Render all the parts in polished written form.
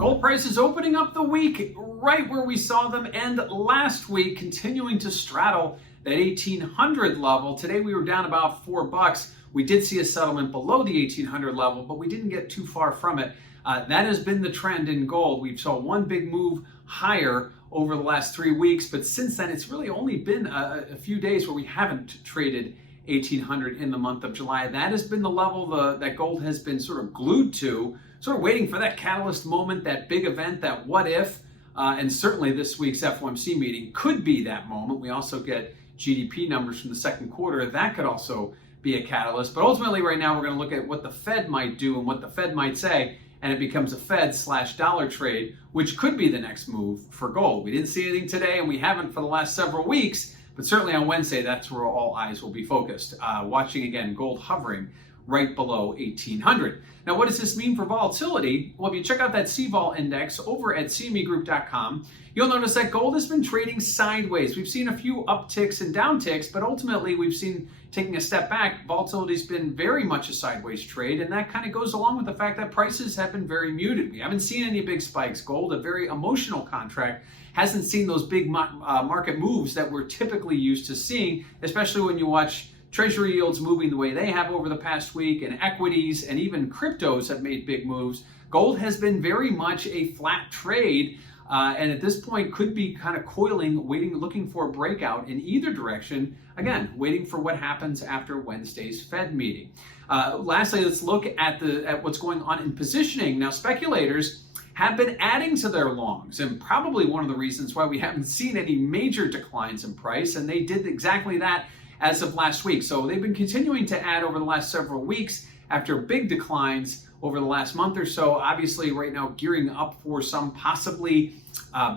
Gold prices opening up the week right where we saw them end last week, continuing to straddle that 1800 level. Today we were down about $4. We did see a settlement below the 1800 level, but we didn't get too far from it. That has been the trend in gold. We saw one big move higher over the last 3 weeks, but since then it's really only been a few days where we haven't traded 1800 in the month of July. That has been the level that gold has been sort of glued to, sort of waiting for that catalyst moment, that big event, that what if, and certainly this week's FOMC meeting could be that moment. We also get GDP numbers from the second quarter. That could also be a catalyst. But ultimately right now we're going to look at what the Fed might do and what the Fed might say, and it becomes a Fed/dollar trade, which could be the next move for gold. We didn't see anything today, and we haven't for the last several weeks, but certainly on Wednesday, that's where all eyes will be focused. Watching again, gold hovering right below 1800. Now, what does this mean for volatility? Well, if you check out that CVol index over at cmegroup.com, you'll notice that gold has been trading sideways. We've seen a few upticks and downticks, but ultimately we've seen, taking a step back, volatility's been very much a sideways trade, and that kind of goes along with the fact that prices have been very muted. We haven't seen any big spikes. Gold, a very emotional contract, hasn't seen those big market moves that we're typically used to seeing, especially when you watch Treasury yields moving the way they have over the past week, and equities and even cryptos have made big moves. Gold has been very much a flat trade, and at this point could be kind of coiling, waiting, looking for a breakout in either direction. Again, waiting for what happens after Wednesday's Fed meeting. Lastly, let's look at what's going on in positioning. Now, speculators have been adding to their longs, and probably one of the reasons why we haven't seen any major declines in price, and they did exactly that as of last week. So they've been continuing to add over the last several weeks after big declines over the last month or so. Obviously right now gearing up for some possibly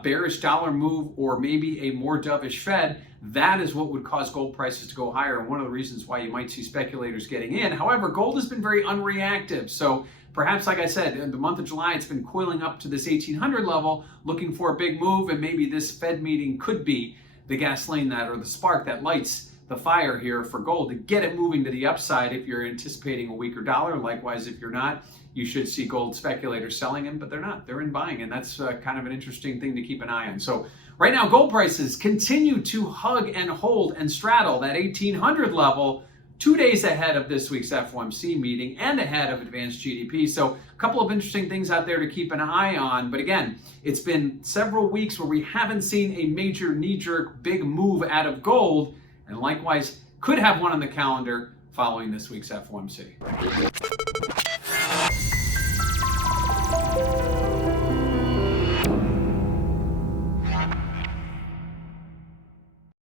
bearish dollar move or maybe a more dovish Fed. That is what would cause gold prices to go higher, and one of the reasons why you might see speculators getting in. However, gold has been very unreactive. So perhaps, like I said, in the month of July, it's been coiling up to this 1800 level, looking for a big move, and maybe this Fed meeting could be the gasoline or the spark that lights the fire here for gold to get it moving to the upside if you're anticipating a weaker dollar. Likewise, if you're not, you should see gold speculators selling in, but they're not. They're in buying, and that's kind of an interesting thing to keep an eye on. So right now, gold prices continue to hug and hold and straddle that 1800 level 2 days ahead of this week's FOMC meeting and ahead of advanced GDP. So a couple of interesting things out there to keep an eye on. But again, it's been several weeks where we haven't seen a major knee-jerk big move out of gold, and likewise could have one on the calendar following this week's FOMC.